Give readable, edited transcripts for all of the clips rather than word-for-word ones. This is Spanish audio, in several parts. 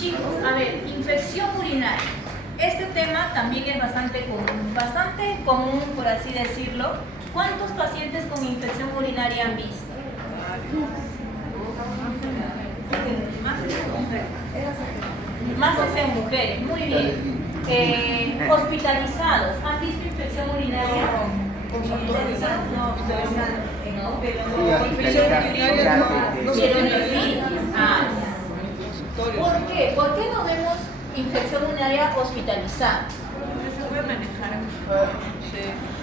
Chicos, a ver, infección urinaria. Este tema también es bastante común, por así decirlo. ¿Cuántos pacientes con infección urinaria han visto? Más es en mujeres, muy bien. Hospitalizados, ¿han visto infección urinaria? ¿Por qué? ¿Por qué no vemos infección urinaria hospitalizada?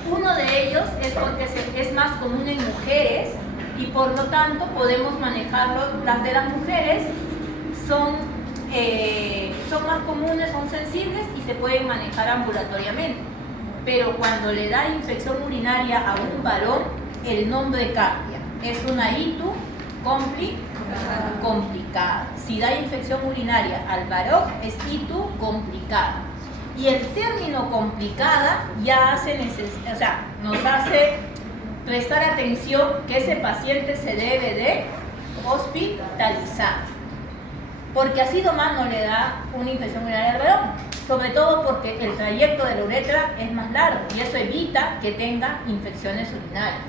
Uno de ellos es porque es más común en mujeres y por lo tanto podemos manejarlo. Las de las mujeres son más comunes, son sensibles y se pueden manejar ambulatoriamente. Pero cuando le da infección urinaria a un varón, el nombre cambia. Es una ITU complicada. Si da infección urinaria al varón, es ITU complicada. Y el término complicada ya nos hace prestar atención que ese paciente se debe de hospitalizar. Porque así nomás no le da una infección urinaria al varón. Sobre todo porque el trayecto de la uretra es más largo y eso evita que tenga infecciones urinarias.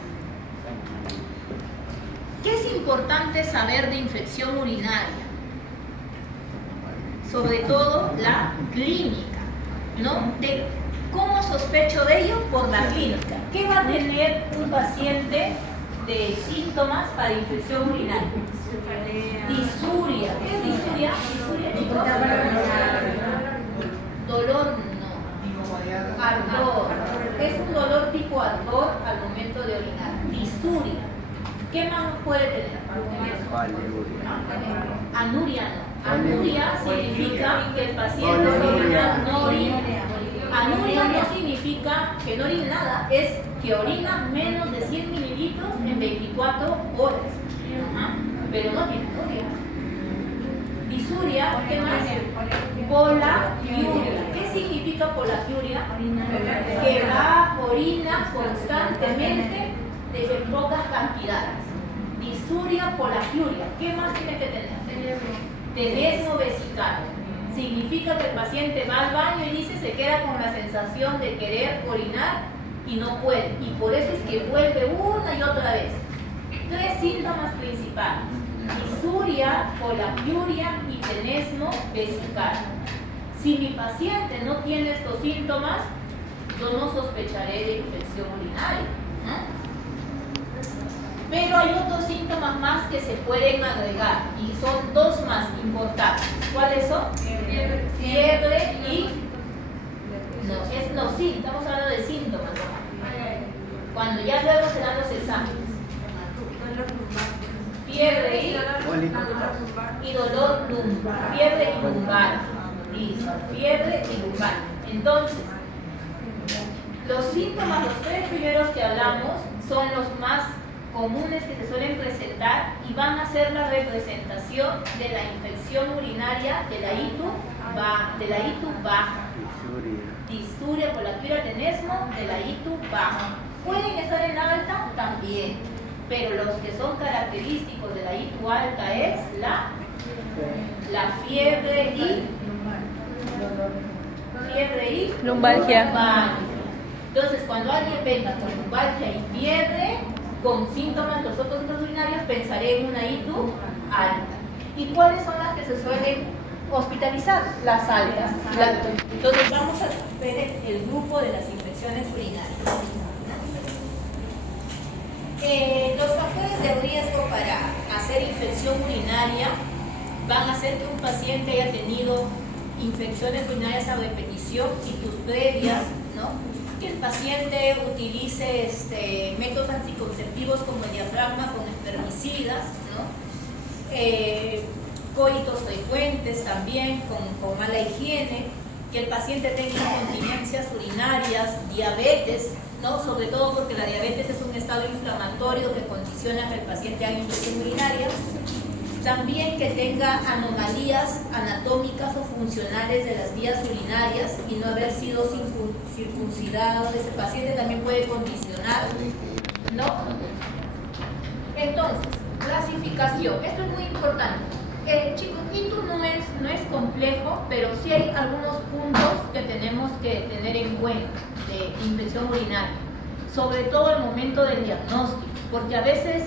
¿Qué es importante saber de infección urinaria? Sobre todo la clínica, ¿no? De cómo sospecho de ello por la clínica. ¿Qué va a tener un paciente de síntomas para infección urinaria? Disuria. ¿Qué es disuria? Dolor no. Ardor. Es un dolor tipo ardor al momento de orinar. Disuria. ¿Qué más puede tener? Anuria no. Anuria significa que el paciente no orina. Anuria no significa que no orine nada, es que orina menos de 100 mililitros en 24 horas. Pero no tiene anuria. Disuria, ¿qué más? Polaquiuria. ¿Qué significa polaquiuria? Que da orina constantemente de pocas cantidades. Disuria, polaquiuria. ¿Qué más tiene que tener? Tenesmo vesical. Significa que el paciente va al baño y se queda con la sensación de querer orinar y no puede. Y por eso es que vuelve una y otra vez. 3 síntomas principales: disuria, polaquiuria y tenesmo vesical. Si mi paciente no tiene estos síntomas, yo no sospecharé de infección urinaria. Pero hay otros síntomas más que se pueden agregar y son 2 más importantes. ¿Cuáles son? Fiebre y... sí, estamos hablando de síntomas. Cuando ya luego se dan los exámenes. Fiebre y dolor lumbar. Fiebre y lumbar. Listo, fiebre y lumbar. Entonces, los síntomas, los 3 primeros que hablamos, son los más comunes que se suelen presentar y van a ser la representación de la infección urinaria de la ITU baja. Disuria, polaquiuria, tenesmo, de la ITU baja. ¿Pueden estar en alta? También. Pero los que son característicos de la ITU alta es la fiebre y lumbalgia. Entonces, cuando alguien venga con lumbalgia y fiebre, con síntomas los otros urinarios, pensaré en una ITU alta. ¿Y cuáles son las que se suelen hospitalizar? Las altas. Entonces vamos a ver el grupo de las infecciones urinarias. Los factores de riesgo para hacer infección urinaria van a hacer que un paciente haya tenido infecciones urinarias a repetición, ictus previas, ¿no? Que el paciente utilice métodos anticonceptivos como el diafragma con espermicidas, ¿no? Coitos frecuentes también con mala higiene, que el paciente tenga incontinencias urinarias, diabetes, ¿no? Sobre todo porque la diabetes es un estado inflamatorio que condiciona que el paciente haga infección urinaria. También que tenga anomalías anatómicas o funcionales de las vías urinarias y no haber sido circuncidado. Ese paciente también puede condicionar, ¿no? Entonces, clasificación. Esto es muy importante. Chicos, ITU no es complejo. ¿no? Pero sí hay algunos puntos que tenemos que tener en cuenta de infección urinaria, sobre todo al momento del diagnóstico, porque a veces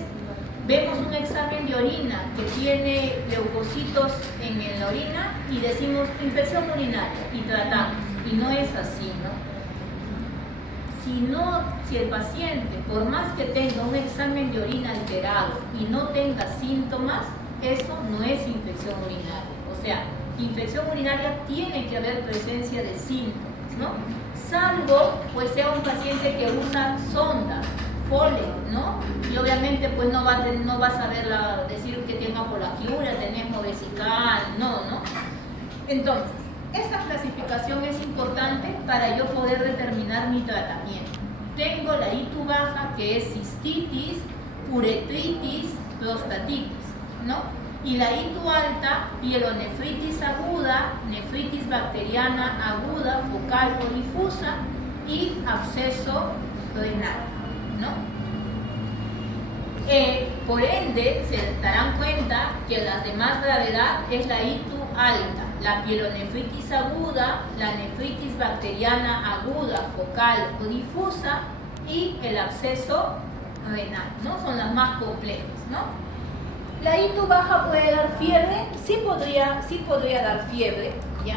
vemos un examen de orina que tiene leucocitos en la orina y decimos infección urinaria y tratamos, y no es así, ¿no? Si el paciente, por más que tenga un examen de orina alterado y no tenga síntomas, eso no es infección urinaria. O sea, infección urinaria tiene que haber presencia de síntomas, ¿no? Salvo pues sea un paciente que usa sonda, Foley, ¿no? Y obviamente pues no va a saber decir que tenga polaquiuria, tenemos vesical, no. Entonces, esta clasificación es importante para yo poder determinar mi tratamiento. Tengo la ITU baja, que es cistitis, uretritis, prostatitis, ¿no? Y la ITU alta, pielonefritis aguda, nefritis bacteriana aguda, focal o difusa y absceso renal, ¿no? Por ende, se darán cuenta que la de más gravedad es la ITU alta, la pielonefritis aguda, la nefritis bacteriana aguda, focal o difusa y el absceso renal, ¿no? Son las más complejas, ¿no? La ITU baja puede dar fiebre, sí podría dar fiebre, ¿ya?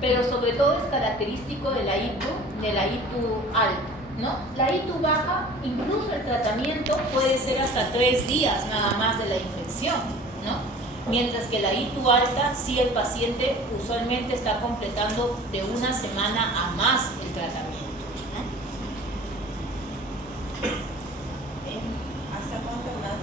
Pero sobre todo es característico de la ITU alta, ¿no? La ITU baja, incluso el tratamiento puede ser hasta 3 días nada más de la infección, ¿no? Mientras que la ITU alta, sí el paciente usualmente está completando de 1 semana a más el tratamiento, ¿no? ¿Hasta cuánto más?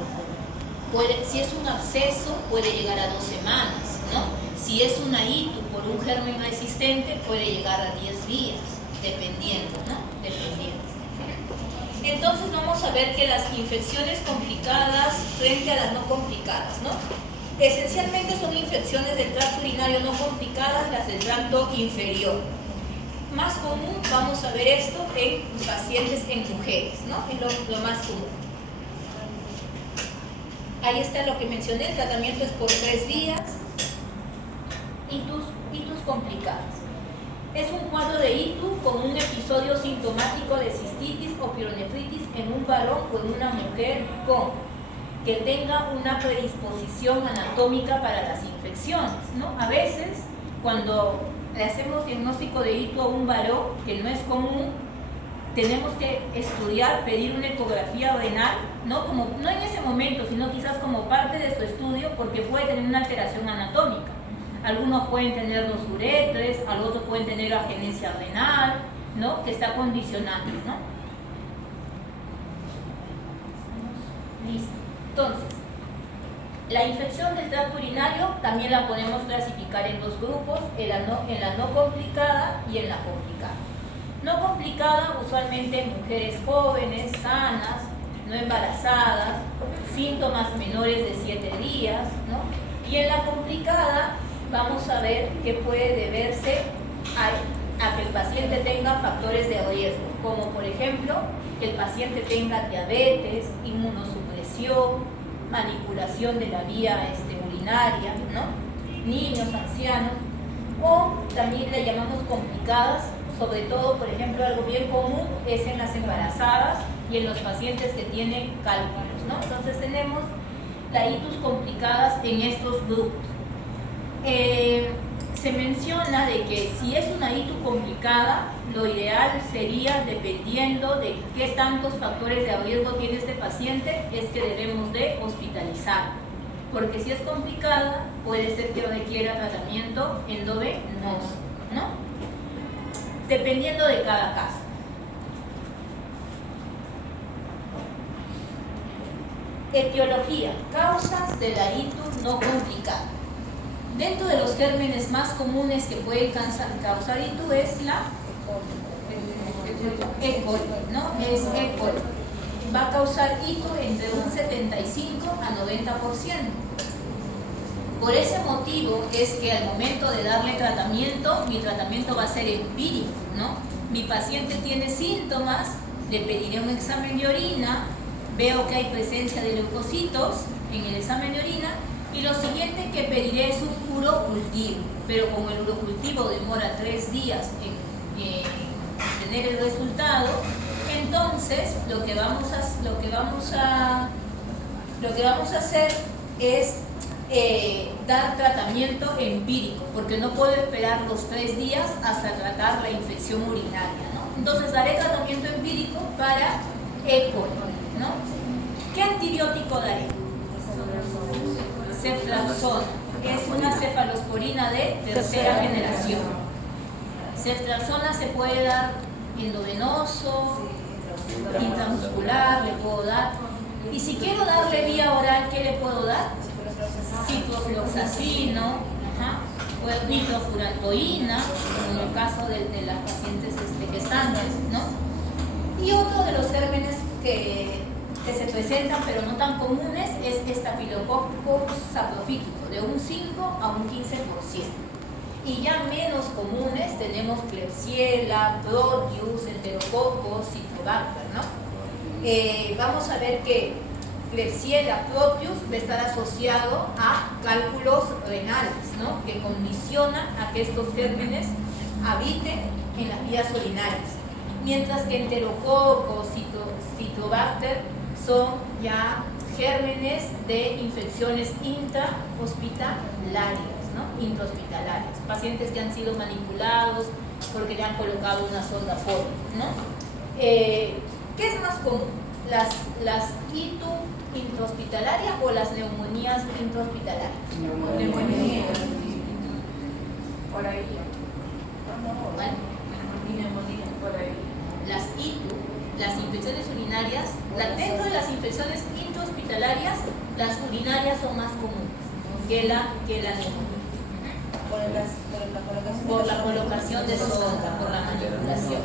Si es un absceso, puede llegar a 2 semanas, ¿no? Si es una ITU por un germen resistente, puede llegar a 10 días, dependiendo, ¿no? Dependiendo. Entonces vamos a ver que las infecciones complicadas frente a las no complicadas, ¿no? Esencialmente son infecciones del tracto urinario no complicadas, las del tracto inferior. Más común, vamos a ver esto en pacientes en mujeres, ¿no? Es lo más común. Ahí está lo que mencioné, el tratamiento es por 3 días. ITUs complicadas. Es un cuadro de ITU con un episodio sintomático de cistitis o pielonefritis en un varón o en una mujer que tenga una predisposición anatómica para las infecciones, ¿no? A veces, cuando le hacemos diagnóstico de ITU a un varón, que no es común, tenemos que estudiar, pedir una ecografía renal, no en ese momento, sino quizás como parte de su estudio, porque puede tener una alteración anatómica. Algunos pueden tener los uretres, otros pueden tener agenesia renal, ¿no? Que está condicionando, ¿no? Listo. Entonces, la infección del tracto urinario también la podemos clasificar en 2 grupos, en la no complicada y en la complicada. No complicada, usualmente en mujeres jóvenes, sanas, no embarazadas, síntomas menores de 7 días, ¿no? Y en la complicada, vamos a ver que puede deberse a que el paciente tenga factores de riesgo, como por ejemplo, que el paciente tenga diabetes, inmunosupresión, manipulación de la vía urinaria, ¿no? Niños, ancianos, o también le llamamos complicadas, sobre todo, por ejemplo, algo bien común es en las embarazadas y en los pacientes que tienen cálculos, ¿no? Entonces tenemos las ITUs complicadas en estos grupos. Se menciona de que si es una ITU complicada, lo ideal sería, dependiendo de qué tantos factores de riesgo tiene este paciente, es que debemos de hospitalizar. Porque si es complicada, puede ser que requiera tratamiento endovenoso, ¿no? Dependiendo de cada caso. Etiología, causas de la ITU no complicada. Dentro de los gérmenes más comunes que pueden causar ITU es la E. coli, ¿no? Es E. coli. Va a causar ITU entre un 75 a 90%. Por ese motivo es que al momento de darle tratamiento, mi tratamiento va a ser empírico, ¿no? Mi paciente tiene síntomas, le pediré un examen de orina, veo que hay presencia de leucocitos en el examen de orina Y lo siguiente que pediré es un urocultivo, pero como el urocultivo demora 3 días en tener el resultado, entonces lo que vamos a hacer es dar tratamiento empírico, porque no puedo esperar los 3 días hasta tratar la infección urinaria, ¿no? Entonces daré tratamiento empírico para E. coli, ¿no? ¿Qué antibiótico daré? Ceftriaxona, es una cefalosporina de tercera generación. Ceftriaxona se puede dar endovenoso, intramuscular, le puedo dar. Y si quiero darle vía oral, ¿qué le puedo dar? Ciprofloxacino, o nitrofurantoína, en el caso de las pacientes gestantes, ¿no? Y otro de los gérmenes que se presentan pero no tan comunes es Staphylococcus saprophyticus, de un 5 a un 15%. Y ya menos comunes tenemos Klebsiella, Proteus, Enterococcus, Citrobacter, ¿no? Vamos a ver que Klebsiella, Proteus va a estar asociado a cálculos renales, ¿no? Que condicionan a que estos gérmenes habiten en las vías urinarias. Mientras que Enterococcus, Citrobacter son ya gérmenes de infecciones intrahospitalarias, ¿no? Intrahospitalarias, pacientes que han sido manipulados porque le han colocado una sonda Foley, ¿no? ¿Qué es más común? ¿Las ITU intrahospitalarias o las neumonías intrahospitalarias? Neumonía. Por ahí. ¿Vale? Neumonía, por ahí. Las ITU, las infecciones urinarias, dentro de las infecciones intrahospitalarias, las urinarias son más comunes que la neumonía. Por la colocación de sonda, por la manipulación.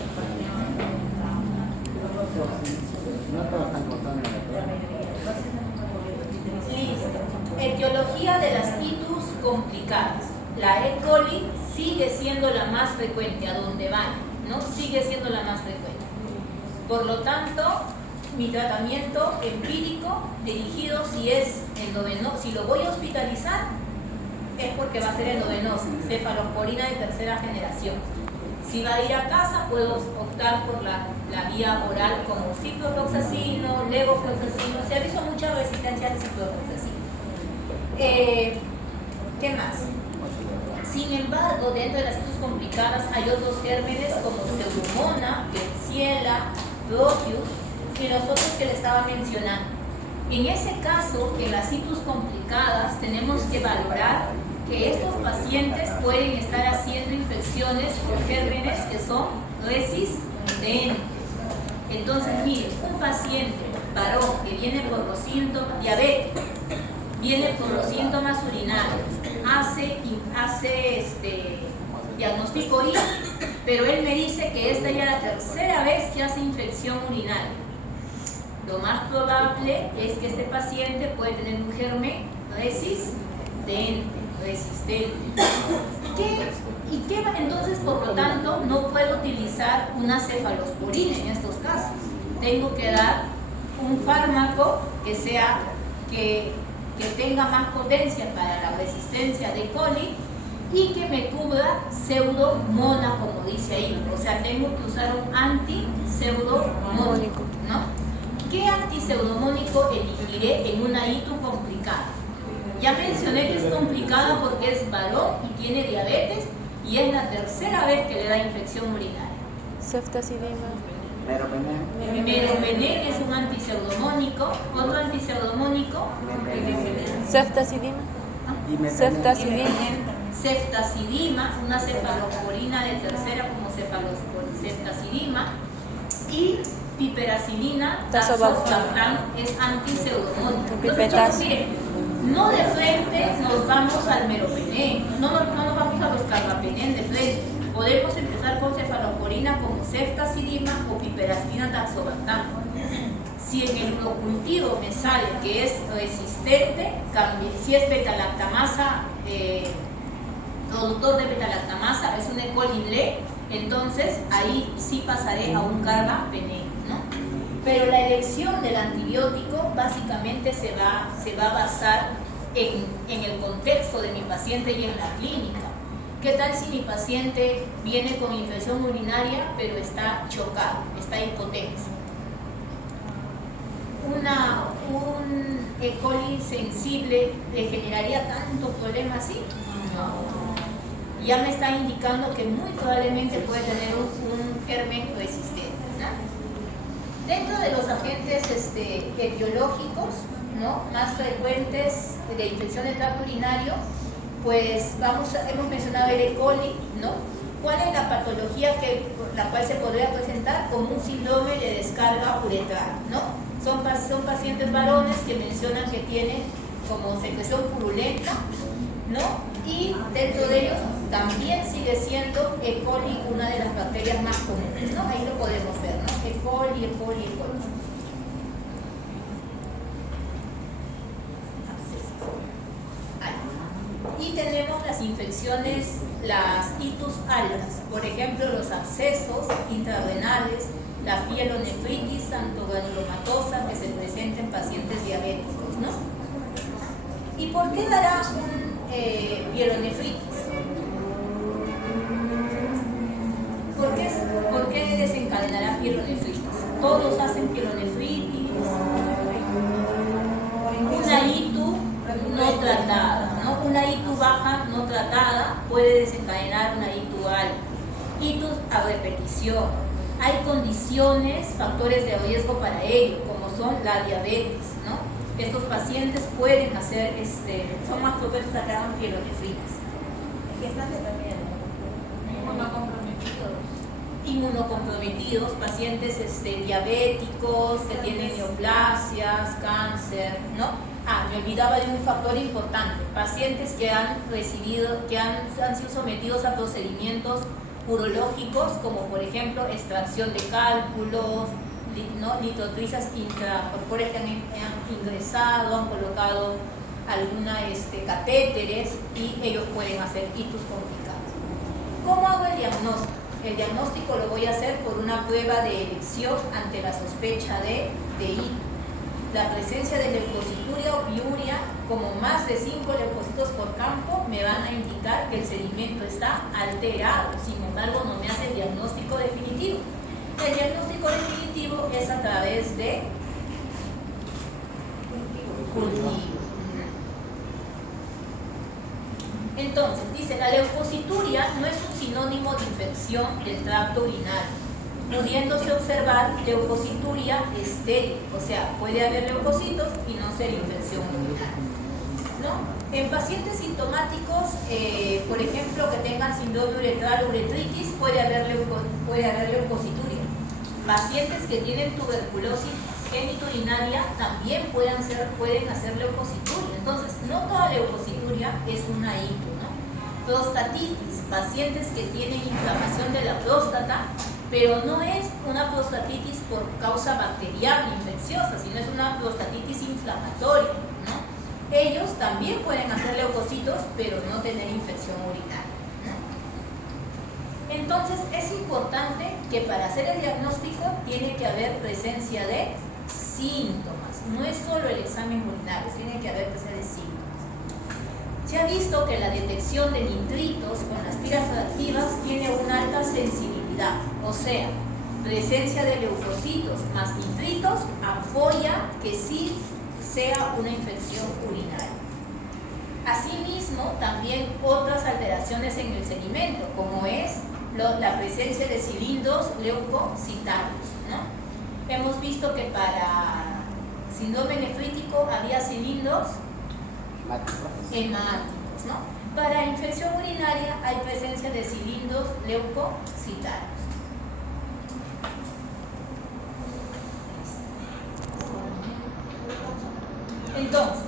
Listo. Etiología de las ITUs complicadas. La E. coli sigue siendo la más frecuente, a donde van, ¿no? Sigue siendo la más frecuente. Por lo tanto, mi tratamiento empírico dirigido si es endovenoso, si lo voy a hospitalizar, es porque va a ser endovenoso, cefalosporina de tercera generación. Si va a ir a casa, puedo optar por la vía oral como ciprofloxacino, levofloxacino. Se ha visto mucha resistencia al ciprofloxacino. ¿Qué más? Sin embargo, dentro de las ITUs complicadas hay otros gérmenes como Pseudomonas, Klebsiella, Proteus y los otros que le estaba mencionando. En ese caso, en las ITUs complicadas, tenemos que valorar que estos pacientes pueden estar haciendo infecciones por gérmenes que son resistentes. Entonces, miren, un paciente varón que viene por los síntomas diabéticos, viene por los síntomas urinarios, hace diagnóstico I, pero él me dice que esta ya es la tercera vez que hace infección urinaria. Lo más probable es que este paciente puede tener un germen resistente. Entonces, por lo tanto, no puedo utilizar una cefalosporina en estos casos. Tengo que dar un fármaco que tenga más potencia para la resistencia de coli y que me cubra pseudomonas, como dice ahí. O sea, tengo que usar un antipseudomónico, ¿no? ¿Qué antipseudomónico elegiré en una ITU complicada? Ya mencioné que es complicada porque es varón y tiene diabetes y es la tercera vez que le da infección urinaria. Ceftazidima. Meropenem es un antipseudomónico. Otro antipseudomónico. Ceftazidima. Ceftazidima, una cefalosporina de tercera como ceftazidima. Y piperacilina, tazobactam, es antipseudomónico. Entonces, miren, no de frente nos vamos al meropenem, no nos vamos a los carbapenem de frente. Podemos empezar con cefalosporina como ceftazidima o piperacilina, tazobactam. Si en el urocultivo me sale que es resistente, cambie. Si es betalactamasa, productor de betalactamasa, es un E. coli Le, entonces ahí sí pasaré a un carbapenem, ¿no? Pero la elección del antibiótico básicamente se va a basar en el contexto de mi paciente y en la clínica. ¿Qué tal si mi paciente viene con infección urinaria pero está chocado, está impotente? Un E. coli sensible le generaría tanto problema así? No. Ya me está indicando que muy probablemente puede tener un germen resistente, ¿no? Dentro de los agentes etiológicos, ¿no?, más frecuentes de infección del tracto urinario, pues hemos mencionado el E. coli, ¿no? ¿Cuál es la patología la cual se podría presentar? Como un síndrome de descarga uretral, ¿no? Son pacientes varones que mencionan que tienen como secreción purulenta, ¿no? Y dentro de ellos también sigue siendo E. coli una de las bacterias más comunes, ¿no? Ahí lo podemos ver, ¿no? E. coli, E. coli, E. coli. Y tenemos las infecciones, las itus algas, por ejemplo, los abscesos intrarenales, la pielonefritis granulomatosa que se presenta en pacientes diabéticos, ¿no? ¿Y por qué dará un pielonefritis? ¿Por qué desencadenará pielonefritis? Todos hacen pielonefritis, una ITU no tratada, ¿no? Una ITU baja no tratada puede desencadenar una ITU alta. ITUs a repetición. Hay condiciones, factores de riesgo para ello, como son la diabetes, ¿no? Estos pacientes pueden hacer, son más propensos a que hagan pielonefritis. Gestantes también. Inmunocomprometidos, pacientes diabéticos, que tienen neoplasias, cáncer, ¿no? Me olvidaba de un factor importante, pacientes que han sido sometidos a procedimientos urológicos, como por ejemplo extracción de cálculos, ¿no?, litotrizas intracorpóreas que han ingresado, han colocado catéteres y ellos pueden hacer itus complicados. ¿Cómo hago el diagnóstico? El diagnóstico lo voy a hacer por una prueba de elección ante la sospecha de ITU. La presencia de leucocituria o piuria, como más de 5 leucocitos por campo, me van a indicar que el sedimento está alterado. Sin embargo, no me hace el diagnóstico definitivo. El diagnóstico definitivo es a través de cultivo. Entonces, dice, la leucocituria no es un sinónimo de infección del tracto urinario, pudiéndose observar leucocituria estéril, o sea, puede haber leucocitos y no ser infección urinaria, ¿no? En pacientes sintomáticos, por ejemplo, que tengan síndrome uretral uretritis, puede haber leucocituria. Pacientes que tienen tuberculosis genitourinaria también pueden hacer leucocituria. Entonces, no toda leucocituria es una ITU, ¿no? Prostatitis, pacientes que tienen inflamación de la próstata, pero no es una prostatitis por causa bacteriana infecciosa, sino es una prostatitis inflamatoria, ¿no? Ellos también pueden hacer leucocitos, pero no tener infección urinaria, ¿no? Entonces, es importante que para hacer el diagnóstico tiene que haber presencia de síntomas, no es solo el examen urinario, tiene que haber presencia de síntomas. Se ha visto que la detección de nitritos con las tiras reactivas tiene una alta sensibilidad, o sea, presencia de leucocitos más nitritos apoya que sí sea una infección urinaria. Asimismo, también otras alteraciones en el sedimento, como es la presencia de cilindros leucocitarios, ¿no? Hemos visto que para síndrome nefrítico había cilindros hemáticos, ¿no? Para infección urinaria hay presencia de cilindros leucocitarios. Entonces,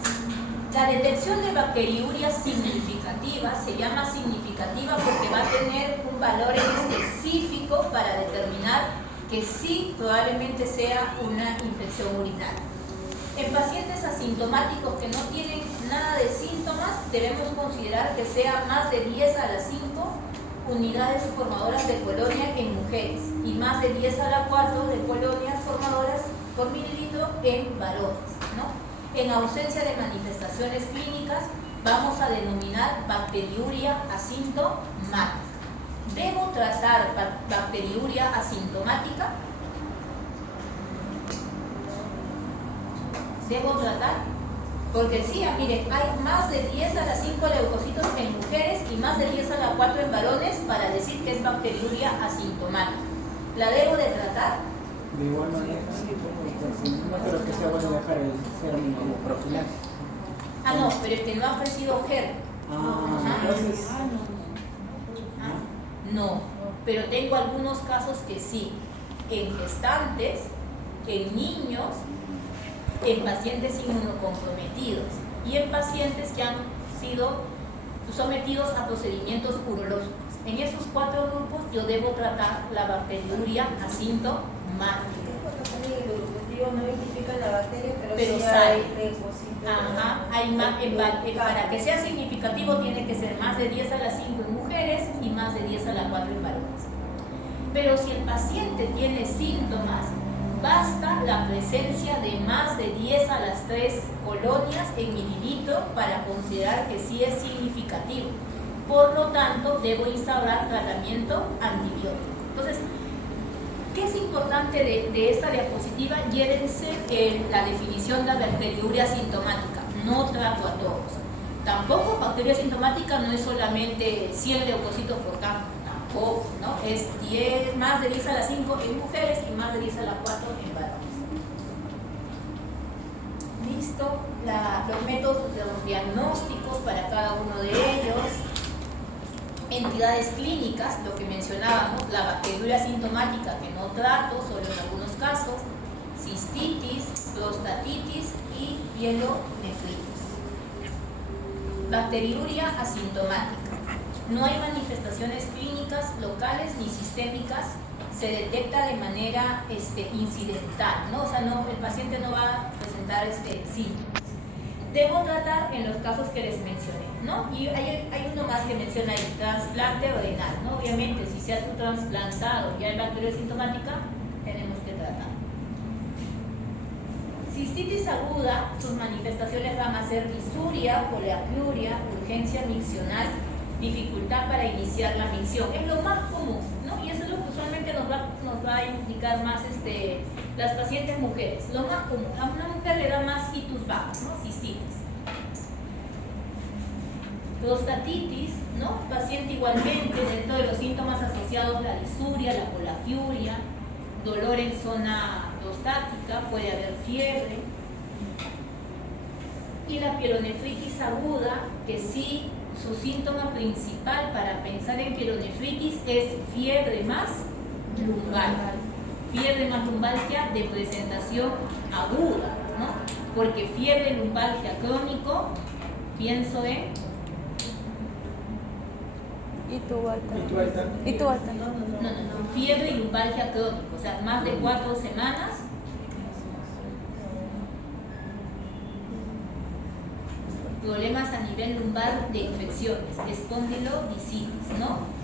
la detección de bacteriuria significativa se llama significativa porque va a tener un valor específico para determinar que sí probablemente sea una infección urinaria. En pacientes asintomáticos que no tienen nada de síntomas, debemos considerar que sea más de 10 a la 5 unidades formadoras de colonia en mujeres y más de 10 a la 4 de colonias formadoras por mililitro en varones, ¿no? En ausencia de manifestaciones clínicas, vamos a denominar bacteriuria asintomática. ¿Debo tratar bacteriuria asintomática? ¿Debo tratar? Porque sí, miren, hay más de 10 a la 5 leucocitos en mujeres y más de 10 a la 4 en varones para decir que es bacteriuria asintomática. ¿La debo de tratar? De igual manera, no creo que sea bueno dejar el germen como profilaxis. Ah, no, pero es que no ha ofrecido GER. Entonces, No, pero tengo algunos casos que sí, en gestantes, en niños, en pacientes inmunocomprometidos y en pacientes que han sido sometidos a procedimientos urológicos. En esos 4 grupos yo debo tratar la bacteriuria asintomática. No identifican la bacteria, Pero sí sale. hay leucocitos. Hay más, para que sea significativo tiene que ser más de 10 a las 5 en mujeres y más de 10 a las 4 en varones. Pero si el paciente tiene síntomas, basta la presencia de más de 10 a las 3 colonias en mililitro para considerar que sí es significativo. Por lo tanto, debo instaurar tratamiento antibiótico. Entonces, ¿qué es importante de esta diapositiva? Llévense la definición de bacteriuria asintomática. No trato a todos. Tampoco bacteria asintomática no es solamente 100 leucocitos por campo. Tampoco, ¿no? Es más de 10 a las 5 en mujeres y más de 10 a las 4 en varones. Listo. Los métodos de los diagnósticos para cada uno de ellos. Entidades clínicas, lo que mencionábamos, la bacteriuria asintomática que no trato, solo en algunos casos, cistitis, prostatitis y pielonefritis. Bacteriuria asintomática. No hay manifestaciones clínicas locales ni sistémicas, se detecta de manera incidental, ¿no? O sea, el paciente no va a presentar síntomas. Debo tratar en los casos que les mencioné, ¿no? Y hay uno más que menciona ahí, trasplante renal, ¿no? Obviamente, si se hace un trasplantado y hay bacteria asintomática, tenemos que tratar. Cistitis aguda, sus manifestaciones van a ser disuria, poliacuria, urgencia miccional, dificultad para iniciar la micción. Es lo más común, ¿no? Y eso es lo que usualmente nos va a indicar más las pacientes mujeres. Lo más común, a una mujer le da más itus vacus, ¿no? Cistitis. Prostatitis, ¿no? Paciente igualmente, dentro de los síntomas asociados la disuria, la poliacuria, dolor en zona prostática, puede haber fiebre. Y la pielonefritis aguda, que sí, su síntoma principal para pensar en pielonefritis es fiebre más lumbar. Fiebre más lumbalgia de presentación aguda, ¿no? Porque fiebre lumbalgia crónico, pienso en... ¿Y tu alta? ¿Y tu alta? No. Fiebre y lumbalgia crónico, o sea, más de 4 semanas. Problemas a nivel lumbar de infecciones, espondilodicitis, ¿no?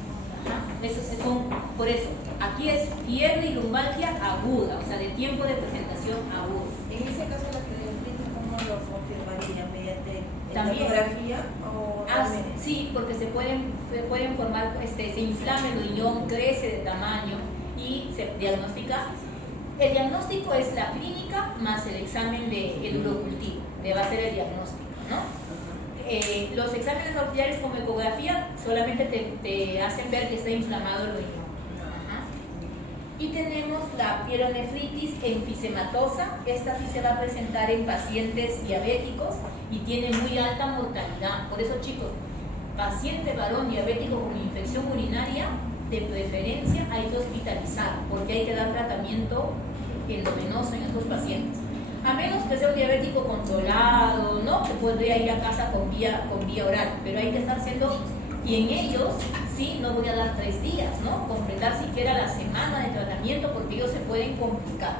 Por eso, aquí es fiebre y lumbalgia aguda, o sea, de tiempo de presentación aguda. En ese caso, la pielonefritis, ¿cómo lo confirmaría? ¿Mediante También. ecografía o también? Sí, porque se pueden formar, se inflama el riñón, crece de tamaño y se diagnostica. El diagnóstico es la clínica más el examen del urocultivo, que va a ser el diagnóstico, ¿no? Los exámenes auxiliares como ecografía solamente te hacen ver que está inflamado el riñón. Y tenemos la pielonefritis enfisematosa. Esta sí se va a presentar en pacientes diabéticos y tiene muy alta mortalidad. Por eso, chicos, paciente varón diabético con infección urinaria, de preferencia hay que hospitalizar porque hay que dar tratamiento endovenoso en estos pacientes. A menos que sea un diabético controlado, ¿no? Que podría ir a casa con vía oral, pero hay que estar haciendo, y en ellos sí, no voy a dar 3 días, ¿no? Completar siquiera la semana de tratamiento porque ellos se pueden complicar.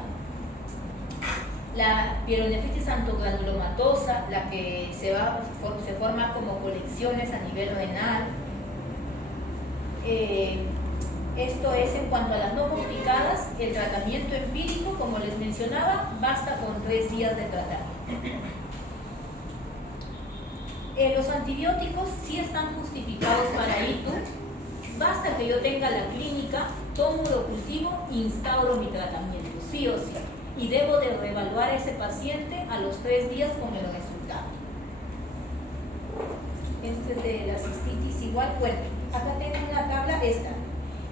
La pielonefritis antogranulomatosa, la que se forma como colecciones a nivel renal. Esto es en cuanto a las no complicadas, el tratamiento empírico, como les mencionaba, basta con 3 días de tratamiento. Los antibióticos sí están justificados para ITU. Basta que yo tenga la clínica, tomo urocultivo, instauro mi tratamiento, sí o sí. Y debo de reevaluar a ese paciente a los 3 días con el resultado. Este es de la cistitis igual. Bueno, acá tengo una tabla esta.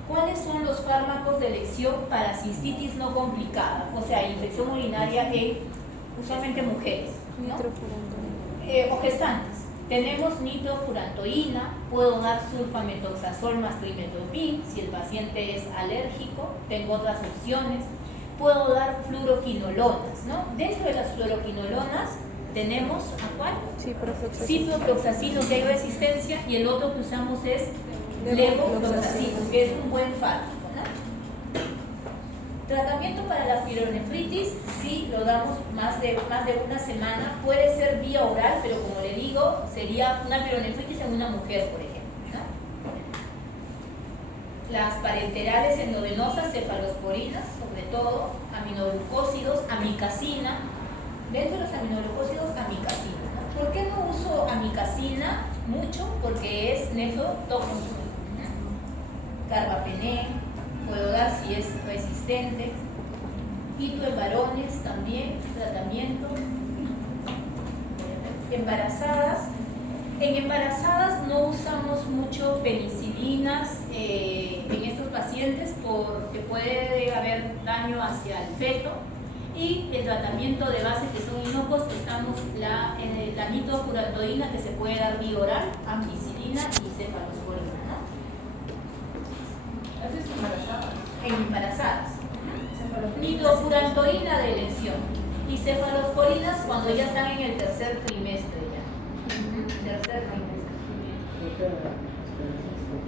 ¿Cuáles son los fármacos de elección para cistitis no complicada? O sea, infección urinaria en usualmente mujeres, ¿no? O gestantes. Tenemos nitrofurantoína, puedo dar sulfametoxazol más trimethoprim, si el paciente es alérgico, tengo otras opciones. Puedo dar fluoroquinolonas, ¿no? Dentro de las fluoroquinolonas tenemos, ¿a cuál? Ciprofloxacino, que hay resistencia, y el otro que usamos es levofloxacino, que es un buen fármaco, ¿no? Tratamiento para la pielonefritis, sí lo damos más de una semana, puede ser vía oral, pero como le digo, sería una pielonefritis en una mujer, por ejemplo, ¿no? Las parenterales endovenosas, cefalosporinas, sobre todo, aminoglucósidos, amicacina. Dentro de los aminoglucósidos, amicacina, ¿no? ¿Por qué no uso amicacina mucho? Porque es nefrotóxico, ¿no? Carbapenem, puedo dar si es resistente. Hito en varones también, tratamiento. Embarazadas. En embarazadas no usamos mucho penicilinas en estos pacientes porque puede haber daño hacia el feto. Y el tratamiento de base que son inocuos, estamos la nitrofurantoína que se puede dar vía oral, ampicilina y cefalosporina, ¿no? ¿Haces embarazada? En embarazadas. Nitrofurantoína de elección y cefalosporinas cuando ya están en el tercer trimestre ya. Tercer trimestre.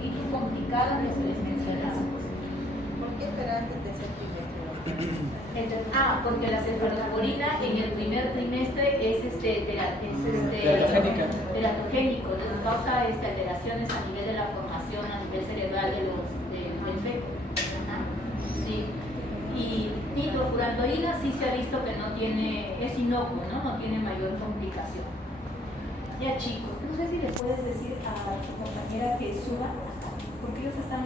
Y tus complicadas que se les mencionaba. ¿Por qué esperaste el tercer trimestre? Porque la cefalosporina en el primer trimestre es teratogénico, causa alteraciones a nivel de la formación, a nivel cerebral del feto. Sí. Y nitrofurantoína sí se ha visto que no tiene, es inocuo, no tiene mayor complicación. Ya chicos, no sé si le puedes decir a tu compañera que suba, porque ellos están